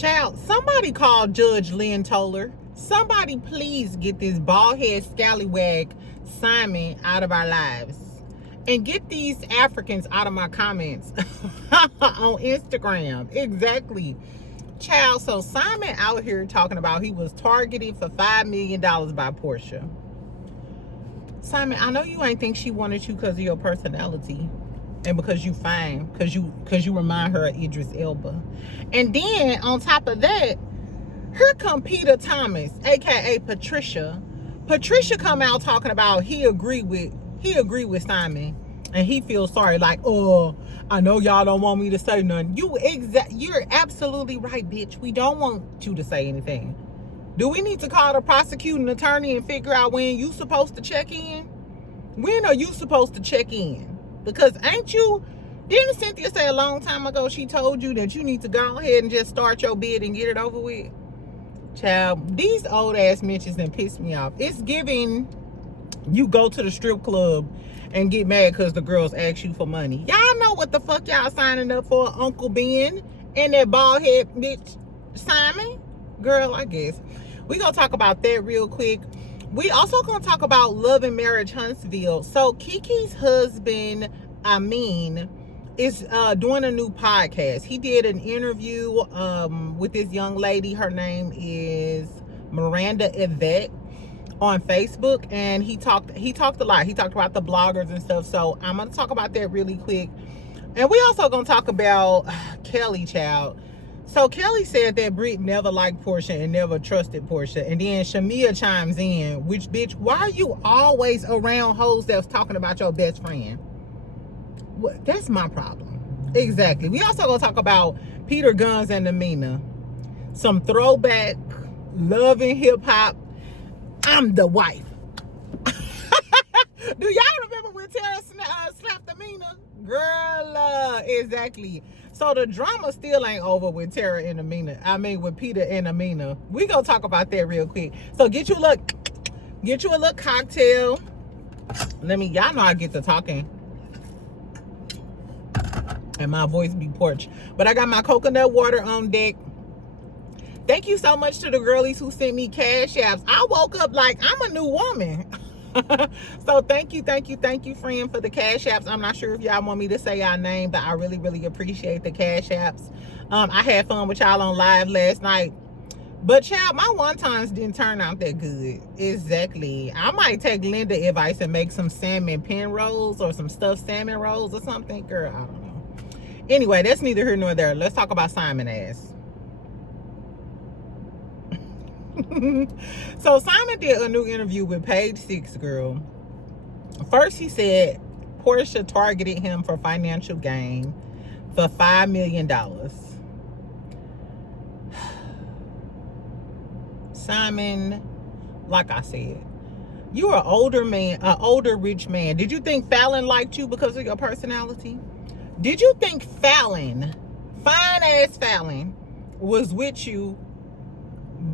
Child, somebody call Judge Lynn Toller. Somebody please get this bald-head scallywag Simon out of our lives. And get these Africans out of my comments on Instagram. Exactly. Child, so Simon out here talking about he was targeted for $5 million by Porsha. Simon, I know you ain't think she wanted you because of your personality and because you fine, because you remind her of Idris Elba. And then on top of that, here come Peter Thomas, aka Patricia. Patricia come out talking about he agree with Simon, and he feels sorry, like, oh, I know y'all don't want me to say nothing. You're absolutely right, bitch. We don't want you to say anything. Do we need to call the prosecuting attorney and figure out when you supposed to check in? When are you supposed to check in? Because didn't Cynthia say a long time ago she told you that you need to go ahead and just start your bid and get it over with? Child, these old ass bitches done piss me off. It's giving you go to the strip club and get mad because the girls ask you for money. Y'all know what the fuck y'all signing up for, Uncle Ben and that bald head bitch Simon? Girl, I guess. We gonna talk about that real quick. We also gonna talk about Love and Marriage Huntsville. So Keke's husband, Ameen, is doing a new podcast. He did an interview with this young lady. Her name is Miranda Yvette on Facebook, and he talked a lot. He talked about the bloggers and stuff. So I'm gonna talk about that really quick. And we also gonna talk about Kelly, child. So Kelly said that Britt never liked Porsha and never trusted Porsha. And then Shamia chimes in, which, bitch, why are you always around hoes that's talking about your best friend? Well, that's my problem. Exactly. We also gonna talk about Peter Guns and Amina. Some throwback love and hip hop. I'm the wife. Do y'all remember when Tara slapped Amina? Girl, exactly. So the drama still ain't over with Tara and Amina. I mean, with Peter and Amina. We gonna talk about that real quick. So get you a little cocktail. Y'all know I get to talking. And my voice be porch. But I got my coconut water on deck. Thank you so much to the girlies who sent me cash apps. I woke up like I'm a new woman. So thank you, friend, for the cash apps. I'm not sure if y'all want me to say y'all name, but I really, really appreciate the cash apps. I had fun with y'all on live last night. But child, my wontons didn't turn out that good. Exactly. I might take Linda advice and make some salmon pen rolls or some stuffed salmon rolls or something. Girl, I don't know. Anyway, that's neither here nor there. Let's talk about Simon ass. So Simon did a new interview with Page 6, girl. First he said Porsha targeted him for financial gain for $5 million. Simon, like I said, you're an older man, an older rich man. Did you think Fallon liked you because of your personality? Did you think Fallon, fine ass Fallon, was with you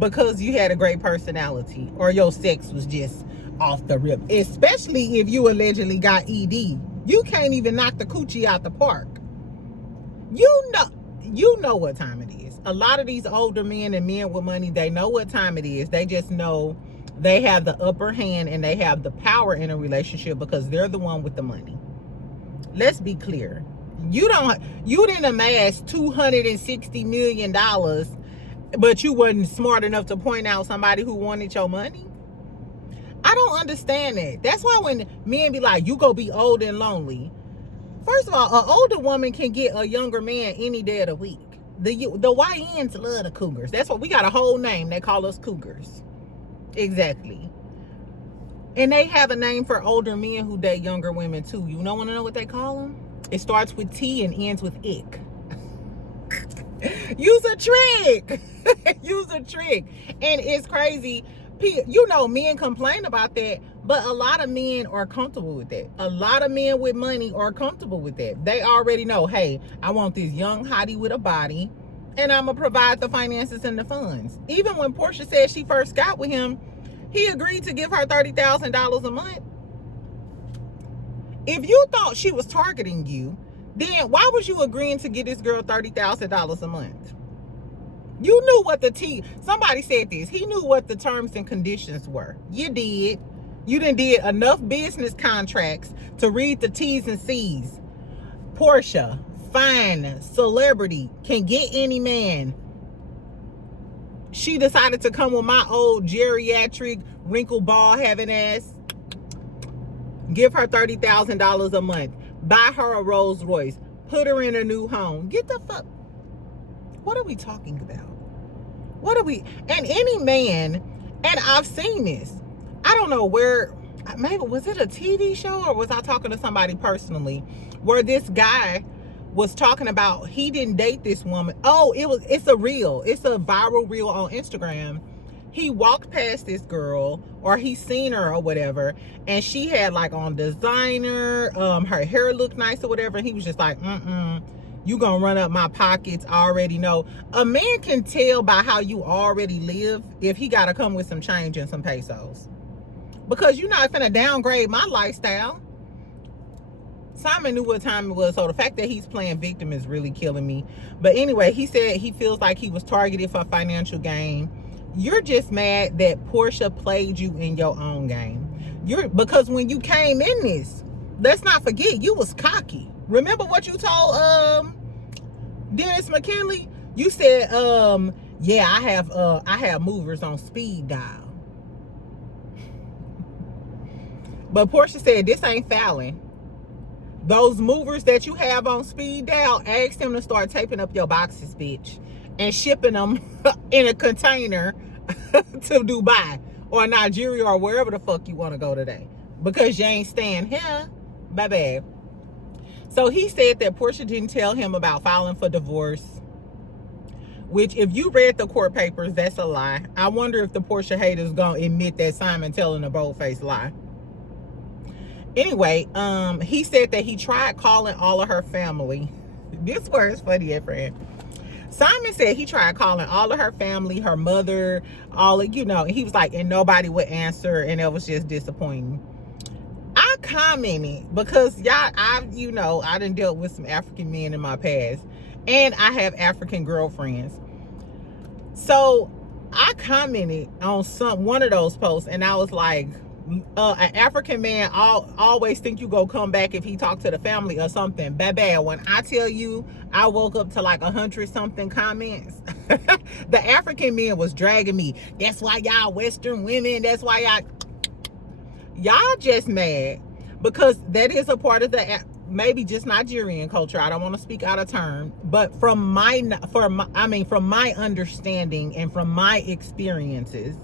because you had a great personality or your sex was just off the rip? Especially if you allegedly got ED. You can't even knock the coochie out the park. You know what time it is. A lot of these older men and men with money, they know what time it is. They just know they have the upper hand and they have the power in a relationship because they're the one with the money. Let's be clear. You didn't amass $260 million, but you wasn't smart enough to point out somebody who wanted your money. I don't understand that. That's why when men be like, you go be old and lonely. First of all, an older woman can get a younger man any day of the week. The YNs love the cougars. That's what we got a whole name. They call us cougars. Exactly. And they have a name for older men who date younger women too. You don't want to know what they call them? It starts with T and ends with ick. Use a trick. Use a trick. And it's crazy. You know, men complain about that, but a lot of men are comfortable with that. A lot of men with money are comfortable with that. They already know, hey, I want this young hottie with a body, and I'm going to provide the finances and the funds. Even when Porsha said she first got with him, he agreed to give her $30,000 a month. If you thought she was targeting you, then why was you agreeing to give this girl $30,000 a month? You knew what somebody said this. He knew what the terms and conditions were. You did. You didn't did enough business contracts to read the T's and C's. Porsha, fine, celebrity, can get any man. She decided to come with my old geriatric, wrinkled ball having ass. Give her $30,000 a month. Buy her a Rolls Royce. Put her in a new home. Get the fuck. What are we talking about? And any man, and I've seen this. I don't know where, maybe was it a TV show or was I talking to somebody personally where this guy was talking about he didn't date this woman. Oh, it's a viral reel on Instagram. He walked past this girl or he seen her or whatever, and she had like on designer, her hair looked nice or whatever, and he was just like, you gonna run up my pockets, I already know. A man can tell by how you already live if he gotta come with some change and some pesos. Because you're not finna downgrade my lifestyle. Simon knew what time it was, so the fact that he's playing victim is really killing me. But anyway, he said he feels like he was targeted for financial gain. You're just mad that Porsha played you in your own game. Because when you came in this, let's not forget, you was cocky. Remember what you told Dennis McKinley? You said, yeah, I have movers on speed dial. But Porsha said, this ain't Fallon. Those movers that you have on speed dial, ask them to start taping up your boxes, bitch, and shipping them in a container to Dubai or Nigeria or wherever the fuck you want to go today. Because you ain't staying here. Bye-bye. So he said that Porsha didn't tell him about filing for divorce, which if you read the court papers, that's a lie. I wonder if the Porsha haters gonna admit that Simon telling a bold-faced lie. Anyway, he said that he tried calling all of her family. This word is funny, friend. Simon said he tried calling all of her family, her mother, all of, he was like, and nobody would answer, and it was just disappointing. I commented because y'all, I done dealt with some African men in my past, and I have African girlfriends. So I commented on one of those posts, and I was like, an African man always think you go come back if he talk to the family or something. Bad. When I tell you, I woke up to like 100-something comments. The African men was dragging me. That's why y'all Western women. That's why y'all just mad because that is a part of the maybe just Nigerian culture. I don't want to speak out of turn, but from my understanding and from my experiences,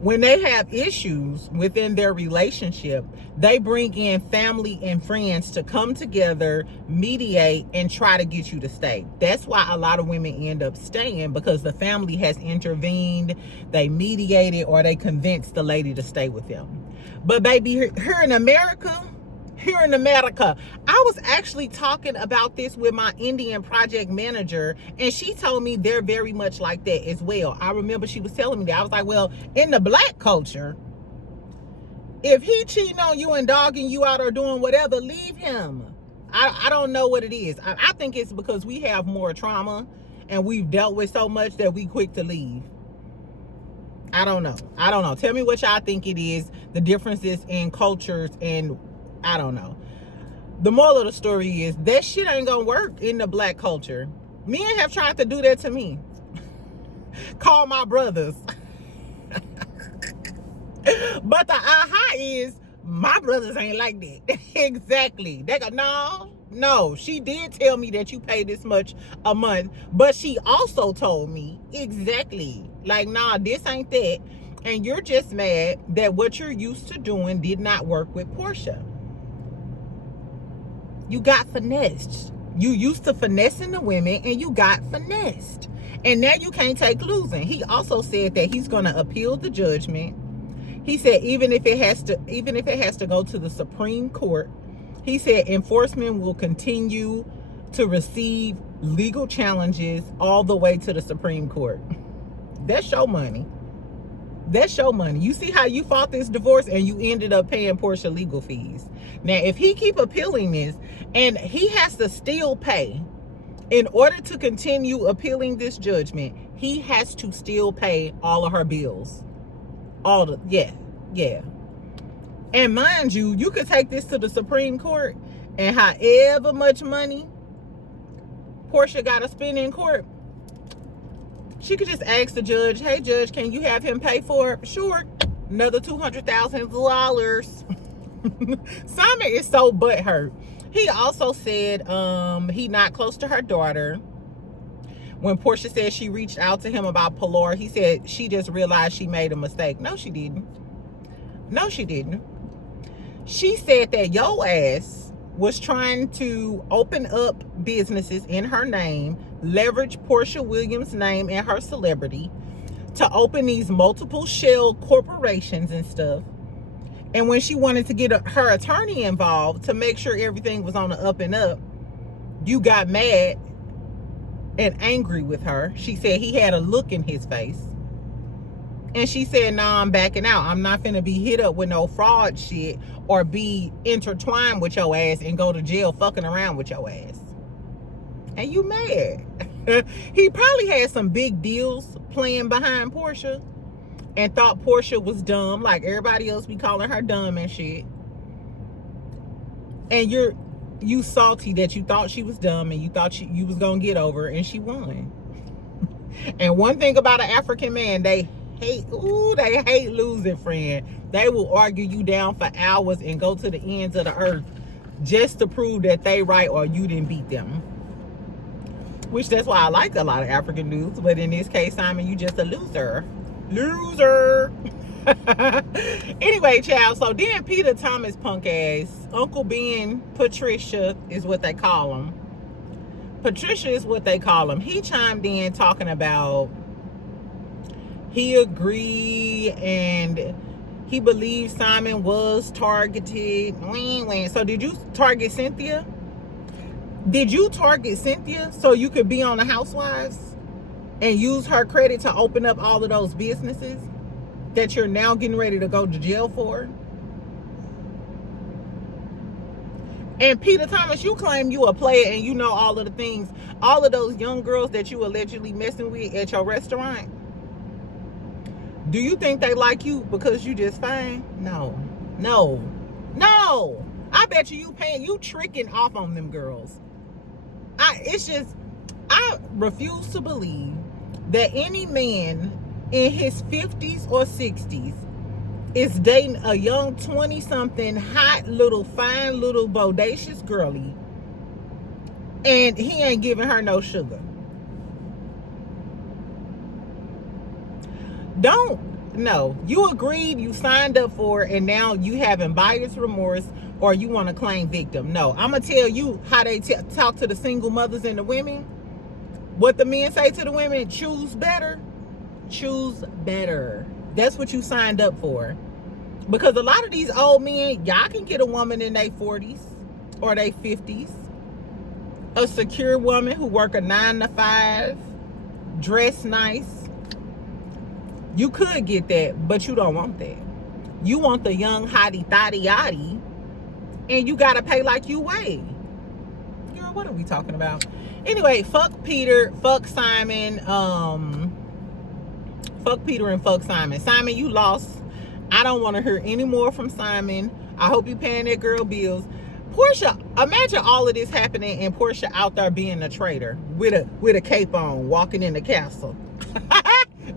when they have issues within their relationship, they bring in family and friends to come together, mediate, and try to get you to stay. That's why a lot of women end up staying, because the family has intervened, they mediated, or they convinced the lady to stay with them. But baby, here in America, I was actually talking about this with my Indian project manager, and she told me they're very much like that as well. I remember she was telling me that. I was like, well, in the black culture, if he cheating on you and dogging you out or doing whatever, leave him. I don't know what it is. I think it's because we have more trauma and we've dealt with so much that we quick to leave. I don't know. Tell me what y'all think it is. The differences in cultures, and I don't know. The moral of the story is that shit ain't gonna work in the black culture. Men have tried to do that to me. Call my brothers. But the aha is, my brothers ain't like that. Exactly. They go, no, she did tell me that you pay this much a month, but she also told me exactly, like, nah, this ain't that. And you're just mad that what you're used to doing did not work with Porsha. You got finessed. You used to finessing the women, and you got finessed. And now you can't take losing. He also said that he's going to appeal the judgment. He said even if it has to go to the Supreme Court, he said enforcement will continue to receive legal challenges all the way to the Supreme Court. That's your money. That's your money. You see how you fought this divorce and you ended up paying Porsha legal fees. Now, if he keep appealing this, and he has to still pay, In order to continue appealing this judgment, he has to still pay all of her bills. Yeah. And mind you, you could take this to the Supreme Court, and however much money Porsha got to spend in court, she could just ask the judge, hey, judge, can you have him pay for it? Sure. Another $200,000. Simon is so butthurt. He also said he not close to her daughter. When Porsha said she reached out to him about Pilar, he said she just realized she made a mistake. No, she didn't. No, she didn't. She said that your ass was trying to open up businesses in her name, leverage Porsha Williams' name and her celebrity to open these multiple shell corporations and stuff. And when she wanted to get her attorney involved to make sure everything was on the up and up, you got mad and angry with her. She said he had a look in his face. And she said, nah, I'm backing out. I'm not finna be hit up with no fraud shit or be intertwined with your ass and go to jail fucking around with your ass. And you mad. He probably had some big deals playing behind Porsha and thought Porsha was dumb, like everybody else be calling her dumb and shit. And you salty that you thought she was dumb and you thought you was gonna get over her, and she won. And one thing about an African man, they hate losing, friend. They will argue you down for hours and go to the ends of the earth just to prove that they right or you didn't beat them. Which that's why I like a lot of African dudes, but in this case, Simon, you just a loser. Anyway, child, so then Peter Thomas punk ass, Uncle Ben, Patricia is what they call him. Patricia is what they call him. He chimed in talking about he agreed and he believes Simon was targeted. So did you target Cynthia? Did you target Cynthia so you could be on the Housewives and use her credit to open up all of those businesses that you're now getting ready to go to jail for? And Peter Thomas, you claim you a player and you know all of the things, all of those young girls that you allegedly messing with at your restaurant. Do you think they like you because you just fine? No. I bet you tricking off on them girls. I refuse to believe that any man in his 50s or 60s is dating a young 20-something hot little fine little bodacious girly and he ain't giving her no sugar. No, you agreed, you signed up for it, and now you having buyer's remorse or you want to claim victim. No, I'm going to tell you how they talk to the single mothers and the women. What the men say to the women, choose better. Choose better. That's what you signed up for. Because a lot of these old men, y'all can get a woman in their 40s or their 50s. A secure woman who work a 9 to 5, dress nice. You could get that, but you don't want that. You want the young hottie thotty yachty, and you gotta pay like you weigh. Girl, what are we talking about? Anyway, fuck Peter, fuck Simon, fuck Peter and fuck Simon. Simon, you lost. I don't want to hear any more from Simon. I hope you paying that girl bills. Porsha, imagine all of this happening and Porsha out there being a traitor with a cape on, walking in the castle.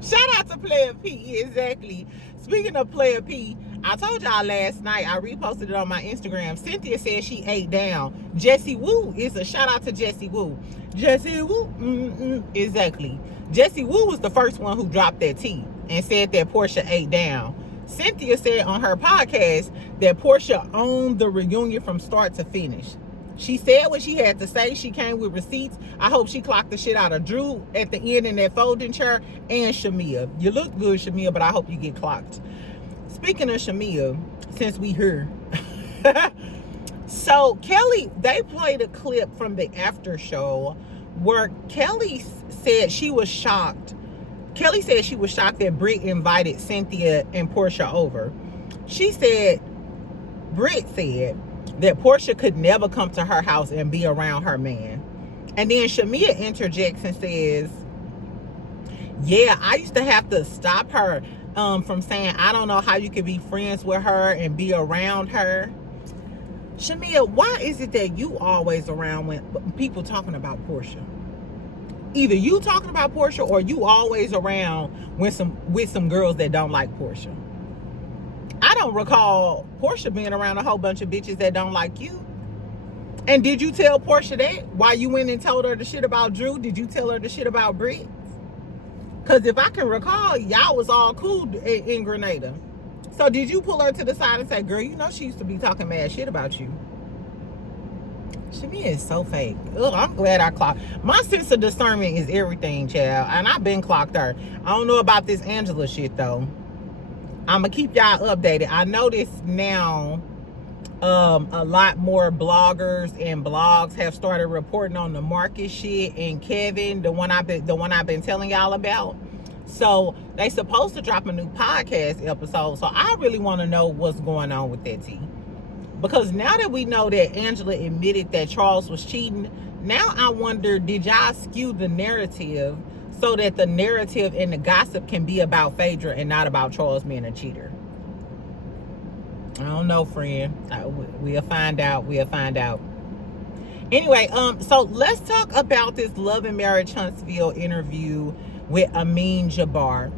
Shout out to Player P, exactly. Speaking of Player P, I told y'all last night, I reposted it on my Instagram. Cynthia said she ate down. Jessie Woo is a shout out to Jessie Woo. Jessie Woo, exactly. Jessie Woo was the first one who dropped that tea and said that Porsha ate down. Cynthia said on her podcast that Porsha owned the reunion from start to finish. She said what she had to say. She came with receipts. I hope she clocked the shit out of Drew at the end in that folding chair and Shamia. You look good, Shamia, but I hope you get clocked. Speaking of Shamia, since we here. So Kelly, they played a clip from the after show where Kelly said she was shocked. Kelly said she was shocked that Britt invited Cynthia and Porsha over. She said, Britt said that Porsha could never come to her house and be around her man. And then Shamia interjects and says, yeah, I used to have to stop her from saying, I don't know how you could be friends with her and be around her. Shamia, why is it that you always around when people talking about Porsha? Either you talking about Porsha or you always around with some girls that don't like Porsha. I don't recall Porsha being around a whole bunch of bitches that don't like you. And did you tell Porsha that? Why you went and told her the shit about Drew? Did you tell her the shit about Britt? Because if I can recall, y'all was all cool in Grenada. So did you pull her to the side and say, girl, you know she used to be talking mad shit about you? Shamia is so fake. Ugh, I'm glad I clocked. My sense of discernment is everything, child. And I've been clocked her. I don't know about this Angela shit, though. I'm going to keep y'all updated. I noticed now a lot more bloggers and blogs have started reporting on the Marcus shit and Kevin, the one I've been telling y'all about. So they supposed to drop a new podcast episode. So I really want to know what's going on with that tea. Because now that we know that Angela admitted that Charles was cheating, now I wonder, did y'all skew the narrative so that the narrative and the gossip can be about Phaedra and not about Charles being a cheater? I don't know, friend. We'll find out. We'll find out. Anyway, so let's talk about this Love and Marriage Huntsville interview with Ameen Jabbar.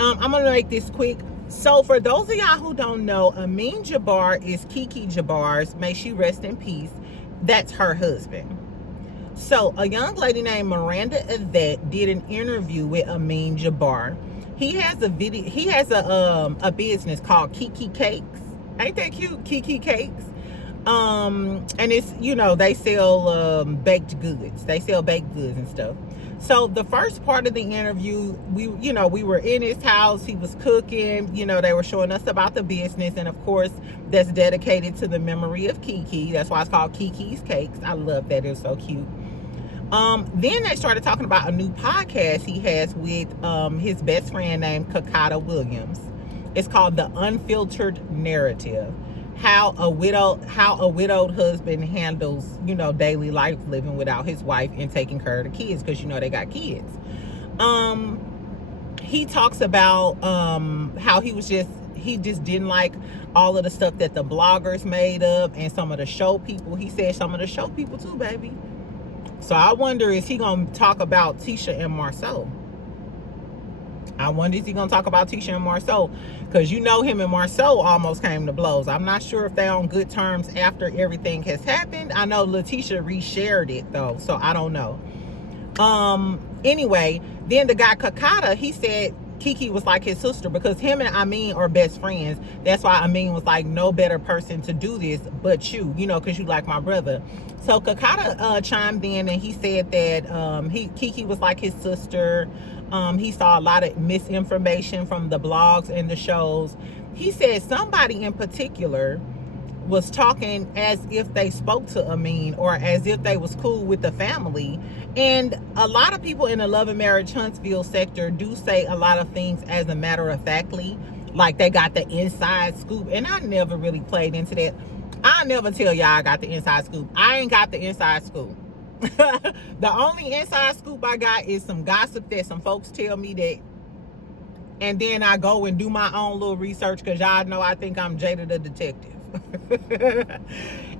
I'm gonna make this quick. So for those of y'all who don't know, Ameen Jabbar is Keke Jabbar's, may she rest in peace, that's her husband. So a young lady named Miranda Yvette did an interview with Ameen Jabbar. He has a business called Keke Cakes. Ain't that cute? Keke Cakes. And it's, you know, they sell baked goods. They sell baked goods and stuff. So the first part of the interview, we were in his house. He was cooking. You know, they were showing us about the business, and of course, that's dedicated to the memory of Keke. That's why it's called Keke's Cakes. I love that. It's so cute. Then they started talking about a new podcast he has with his best friend named Kakata Williams. It's called The Unfiltered Narrative. How a widowed husband handles, you know, daily life living without his wife and taking care of the kids, because you know they got kids. He talks about how he just didn't like all of the stuff that the bloggers made up and some of the show people. He said some of the show people too, baby. So I wonder, is he gonna talk about Tisha and Marceau? I wonder, is he gonna talk about Tisha and Marceau? Because you know him and Marceau almost came to blows. I'm not sure if they're on good terms after everything has happened. I know Letitia reshared it though, so I don't know. Anyway, then the guy Kakata, he said Keke was like his sister because him and Ameen are best friends. That's why Ameen was like, no better person to do this but you know, because you like my brother. So Kakata chimed in and he said that Keke was like his sister. He saw a lot of misinformation from the blogs and the shows. He said somebody in particular was talking as if they spoke to Ameen or as if they was cool with the family. And a lot of people in the Love and Marriage Huntsville sector do say a lot of things as a matter of factly, like they got the inside scoop. And I never really played into that. I never tell y'all I got the inside scoop. I ain't got the inside scoop. The only inside scoop I got is some gossip that some folks tell me that, and then I go and do my own little research because y'all know I think I'm Jada the detective.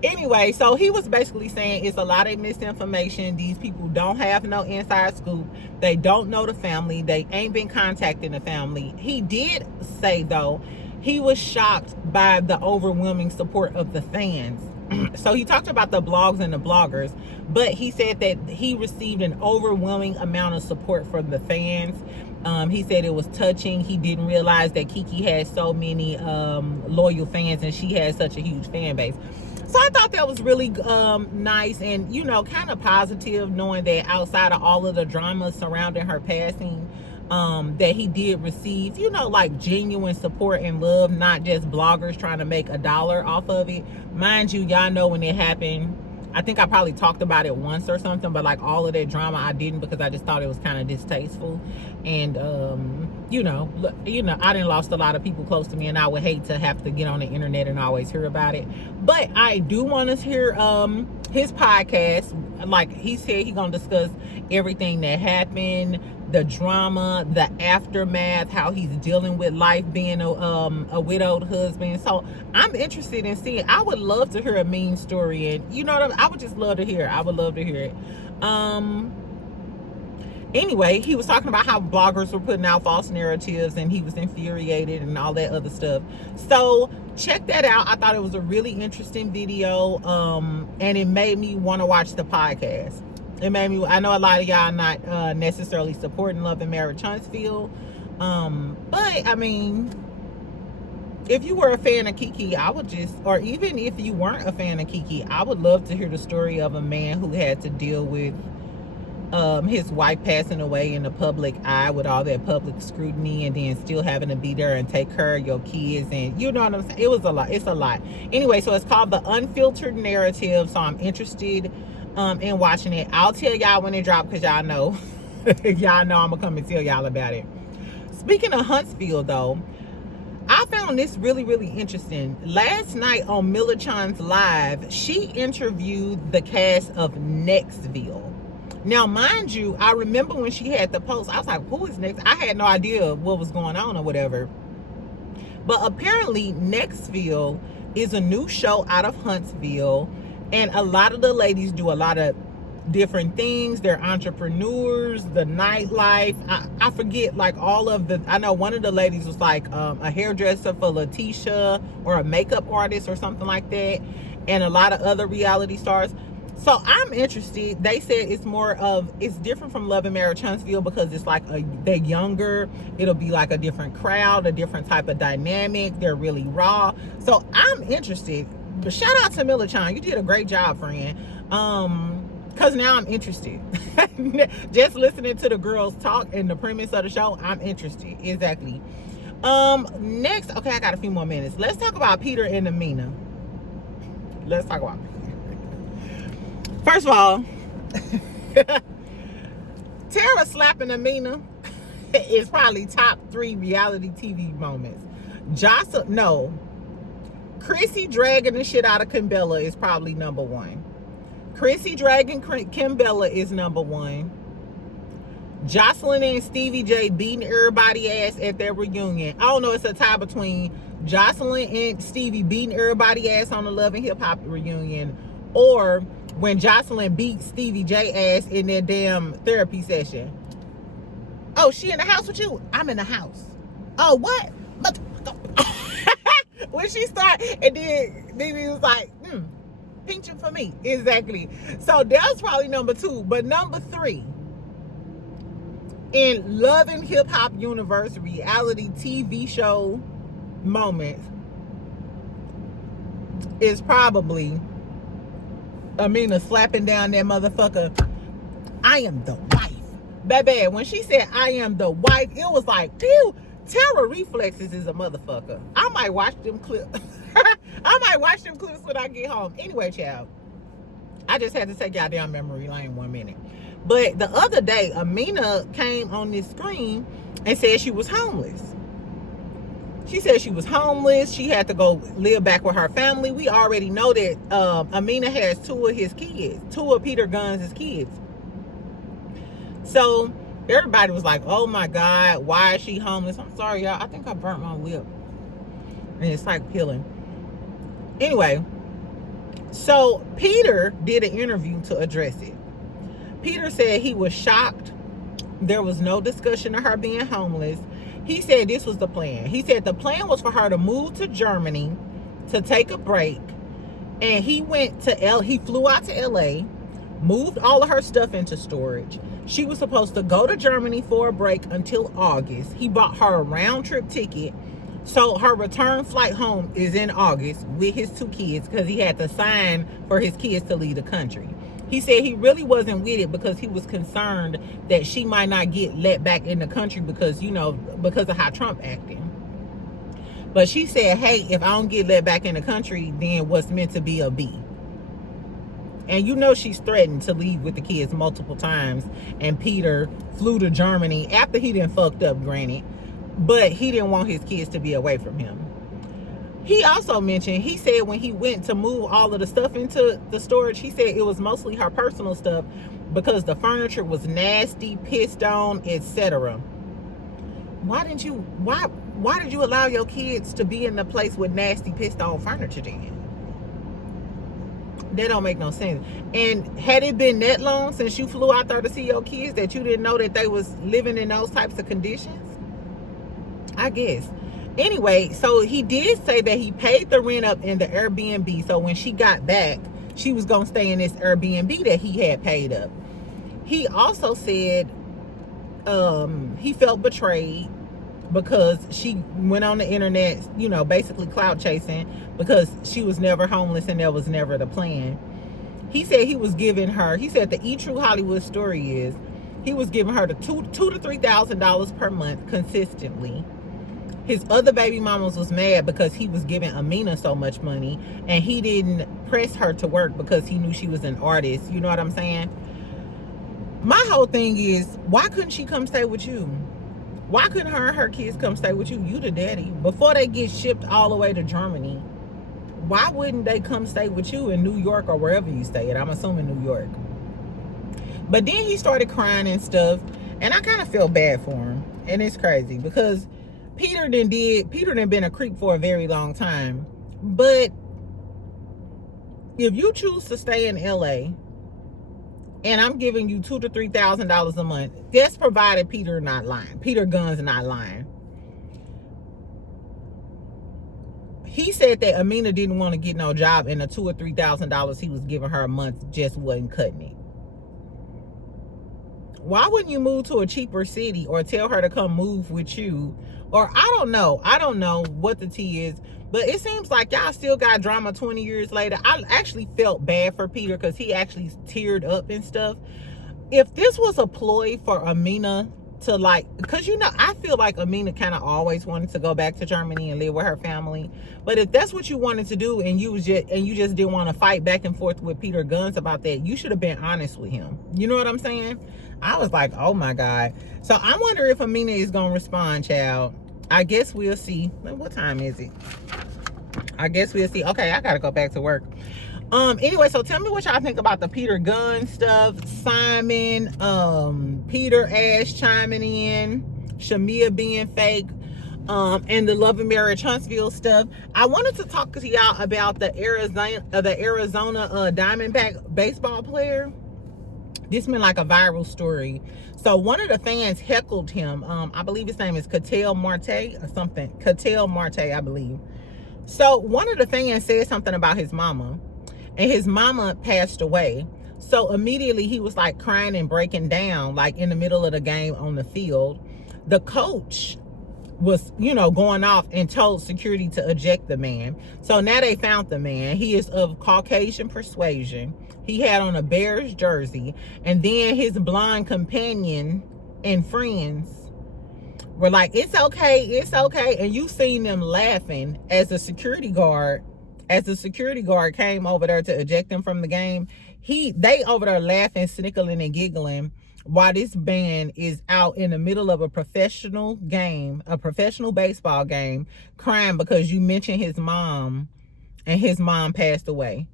Anyway, so he was basically saying it's a lot of misinformation. These people don't have no inside scoop. They don't know the family. They ain't been contacting the family. He did say though he was shocked by the overwhelming support of the fans. So he talked about the blogs and the bloggers, but he said that he received an overwhelming amount of support from the fans. He said it was touching. He didn't realize that Keke had so many loyal fans and she had such a huge fan base. So I thought that was really nice and, you know, kind of positive, knowing that outside of all of the drama surrounding her passing, that he did receive, you know, like genuine support and love, not just bloggers trying to make $1 off of it. Mind you, y'all know when it happened, I think I probably talked about it once or something, but like all of that drama I didn't, because I just thought it was kind of distasteful. And you know, I done lost a lot of people close to me, and I would hate to have to get on the internet and always hear about it. But I do want to hear his podcast. Like he said, he gonna discuss everything that happened, the drama, the aftermath, how he's dealing with life being a widowed husband. So I'm interested in seeing. I would love to hear a mean story, and you know what I would just love to hear. I would love to hear it. Anyway, he was talking about how bloggers were putting out false narratives, and he was infuriated and all that other stuff. So check that out. I thought it was a really interesting video, and it made me want to watch the podcast. It made me. I know a lot of y'all not necessarily supporting Love and Marriage Huntsville, but I mean, if you were a fan of Keke, I would just, or even if you weren't a fan of Keke, I would love to hear the story of a man who had to deal with his wife passing away in the public eye with all that public scrutiny, and then still having to be there and take care of your kids, and you know what I'm saying. It was a lot. It's a lot. Anyway, so it's called The Unfiltered Narrative. So I'm interested in watching it. I'll tell y'all when it drops, because y'all know y'all know I'm gonna come and tell y'all about it. Speaking of Huntsville though, I found this really, really interesting. Last night on Millichan's Live, she interviewed the cast of Nextville. Now, mind you, I remember when she had the post, I was like, who is Next? I had no idea what was going on or whatever. But apparently, Nextville is a new show out of Huntsville. And a lot of the ladies do a lot of different things. They're entrepreneurs, the nightlife. I forget, like, all of the, I know one of the ladies was like a hairdresser for Letitia, or a makeup artist or something like that. And a lot of other reality stars. So I'm interested. They said it's more of, it's different from Love and Marriage Huntsville, because it's like they're younger. It'll be like a different crowd, a different type of dynamic. They're really raw. So I'm interested. But shout out to Millichan. You did a great job, friend. Because now I'm interested. Just listening to the girls talk and the premise of the show, I'm interested. Exactly. Next, okay, I got a few more minutes. Let's talk about Peter and Amina. Let's talk about Peter. First of all, Tara slapping Amina is probably top 3 reality TV moments. Chrissy dragging the shit out of Kimbella is probably number 1. Chrissy dragging Kimbella is number 1. Jocelyn and Stevie J beating everybody ass at their reunion. I don't know, it's a tie between Jocelyn and Stevie beating everybody ass on the Love and Hip Hop reunion, or when Jocelyn beat Stevie J ass in their damn therapy session. Oh, she in the house with you? I'm in the house. Oh, what? When she started, and then Mimi was like, pinching for me. Exactly. So that's probably number 2. But number 3, in Love and Hip Hop universe reality TV show moments, is probably Amina slapping down that motherfucker. I am the wife. Baby, when she said I am the wife, it was like, pew. Terror reflexes is a motherfucker. I might watch them clips. I might watch them clips when I get home. Anyway, child, I just had to take y'all down memory lane 1 minute. But the other day, Amina came on this screen and said she was homeless. She said she was homeless. She had to go live back with her family. We already know that Amina has 2 of his kids, 2 of Peter Gunn's kids. So everybody was like, oh my God, why is she homeless? I'm sorry, y'all. I think I burnt my lip. And it's like peeling. Anyway, so Peter did an interview to address it. Peter said he was shocked. There was no discussion of her being homeless. He said this was the plan. He said the plan was for her to move to Germany to take a break. And he flew out to LA, moved all of her stuff into storage. She was supposed to go to Germany for a break until August. He bought her a round trip ticket. So her return flight home is in August with his 2 kids, because he had to sign for his kids to leave the country. He said he really wasn't with it because he was concerned that she might not get let back in the country because, because of how Trump acting. But she said, hey, if I don't get let back in the country, then what's meant to be a B. And you know she's threatened to leave with the kids multiple times. And Peter flew to Germany after he done fucked up, granted. But he didn't want his kids to be away from him. He also mentioned, he said when he went to move all of the stuff into the storage, he said it was mostly her personal stuff because the furniture was nasty, pissed on, etc. Why did you allow your kids to be in the place with nasty, pissed on furniture then? That don't make no sense. And had it been that long since you flew out there to see your kids that you didn't know that they was living in those types of conditions? I guess. Anyway, so he did say that he paid the rent up in the Airbnb. So when she got back, she was going to stay in this Airbnb that he had paid up. He also said he felt betrayed because she went on the internet, you know, basically clout chasing because she was never homeless and that was never the plan. He said he was giving her, he said the True Hollywood story is he was giving her the $2,000 to $3,000 per month consistently. His other baby mamas was mad because he was giving Amina so much money and he didn't press her to work because he knew she was an artist. You know what I'm saying? My whole thing is, why couldn't she come stay with you? Why couldn't her and her kids come stay with you? You the daddy. Before they get shipped all the way to Germany, why wouldn't they come stay with you in New York or wherever you stay at? I'm assuming New York. But then he started crying and stuff, and I kind of feel bad for him. And it's crazy because Peter done been a creep for a very long time. But if you choose to stay in LA and I'm giving you $2,000 to $3,000 a month, that's provided Peter not lying. Peter Gunn's not lying. He said that Amina didn't want to get no job and the $2,000 or $3,000 he was giving her a month just wasn't cutting it. Why wouldn't you move to a cheaper city or tell her to come move with you? Or I don't know what the tea is, but it seems like y'all still got drama 20 years later. I actually felt bad for Peter because he actually teared up and stuff. If this was a ploy for Amina to, like, because you know, I feel like Amina kind of always wanted to go back to Germany and live with her family. But if that's what you wanted to do and you just didn't want to fight back and forth with Peter Guns about that, you should have been honest with him. You know what I'm saying? I was like, oh my God. So I wonder if Amina is going to respond, child. I guess we'll see. What time is it? I guess we'll see. Okay, I got to go back to work. Anyway, so tell me what y'all think about the Peter Gunn stuff. Simon, Peter Ash chiming in, Shamia being fake, and the Love and Marriage Huntsville stuff. I wanted to talk to y'all about the Arizona Diamondback baseball player. This been like a viral story. So one of the fans heckled him. I believe his name is Cattell Marte or something. Cattell Marte, I believe. So one of the fans said something about his mama, and his mama passed away. So immediately he was like crying and breaking down, like in the middle of the game on the field. The coach was, you know, going off and told security to eject the man. So now they found the man. He is of Caucasian persuasion. He had on a Bears jersey, and then his blonde companion and friends were like, it's okay, it's okay. And you seen them laughing as the security guard came over there to eject him from the game. They over there laughing, snickling and giggling while this man is out in the middle of a professional game, a professional baseball game, crying because you mentioned his mom and his mom passed away.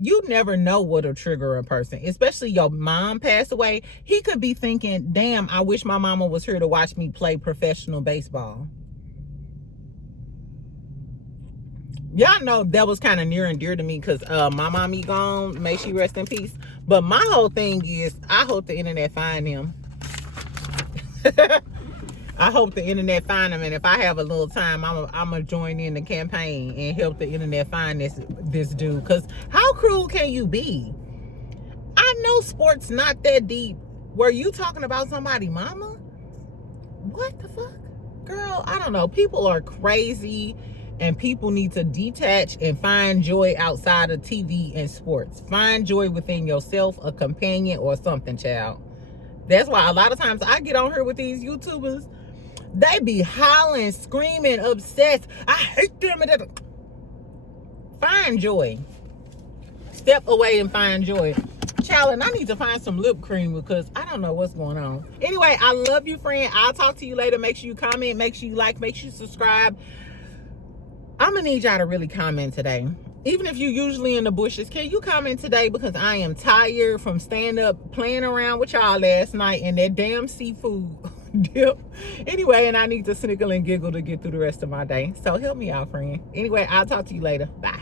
You never know what'll trigger a person, especially your mom passed away. He could be thinking, damn, I wish my mama was here to watch me play professional baseball. Y'all know that was kind of near and dear to me because my mommy gone, may she rest in peace. But my whole thing is, I hope the internet find him. I hope the internet find him, and if I have a little time, I'm gonna join in the campaign and help the internet find this dude. Cause how cruel can you be? I know sports not that deep. Were you talking about somebody, mama? What the fuck, girl? I don't know. People are crazy, and people need to detach and find joy outside of TV and sports. Find joy within yourself, a companion, or something, child. That's why a lot of times I get on here with these YouTubers. They be howling, screaming, obsessed. I hate them. Find joy. Step away and find joy. Child, and I need to find some lip cream because I don't know what's going on. Anyway, I love you, friend. I'll talk to you later. Make sure you comment, make sure you like, make sure you subscribe. I'm gonna need y'all to really comment today. Even if you're usually in the bushes, can you comment today? Because I am tired from staying up playing around with y'all last night and that damn seafood dip. Anyway, and I need to snickle and giggle to get through the rest of my day. So help me out, friend. Anyway, I'll talk to you later. Bye.